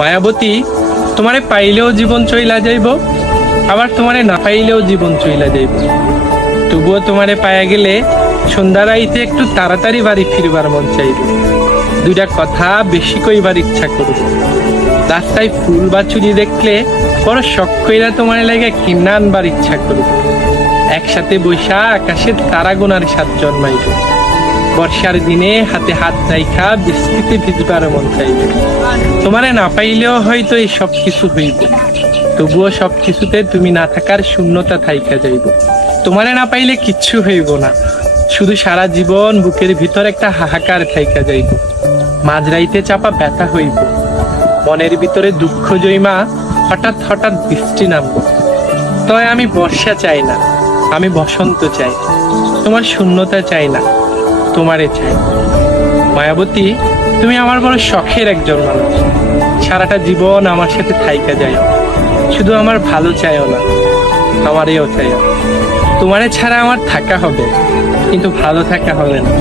মায়াবতী, তোমারে পাইলেও জীবন চইলা যাইব, আবার তোমারে না পাইলেও জীবন চইলা যাইব। তবুও তোমারে পায়া গেলে সন্ধ্যার আইতে একটু তাড়াতাড়ি বাড়ি ফিরবার মন চাইব। দুইটা কথা বেশি কইবার ইচ্ছা করব। রাস্তায় ফুল বা চুরি দেখলে বড় শখ কইরা তোমার লাগে কিনা আনবার ইচ্ছা করব। একসাথে বৈশা আকাশের তারা গোনার স্বাদ জন্মাইব। বর্ষার দিনে হাতে হাত রাইখা বৃষ্টিতে ভিজবার মন চাইবে। তোমারে না পাইলেও হয়তো এই সব কিছু হইব, তবুও সব কিছুতে তুমি না থাকার শূন্যতা থাইকা যাইব। তোমারে না পাইলে কিচ্ছু হইব না, শুধু সারা জীবন বুকের ভিতর একটা হাহাকার থাইকা যাইব। মাঝরাইতে চাপা ব্যথা হইব, মনের ভিতরে দুঃখ জৈমা হঠাৎ হঠাৎ বৃষ্টি নামব। তয় আমি বর্ষা চাই না, আমি বসন্ত চাই। তোমার শূন্যতা চাই না, তোমারে চাই। মায়াবতী, তুমি আমার বড় শখের একজন মানুষ। সারাটা জীবন আমার সাথে থাইকা যায়, শুধু আমার ভালো চাইও না, আমারেও চাইও। তোমারে ছাড়া আমার থাকা হবে, কিন্তু ভালো থাকা হবে না।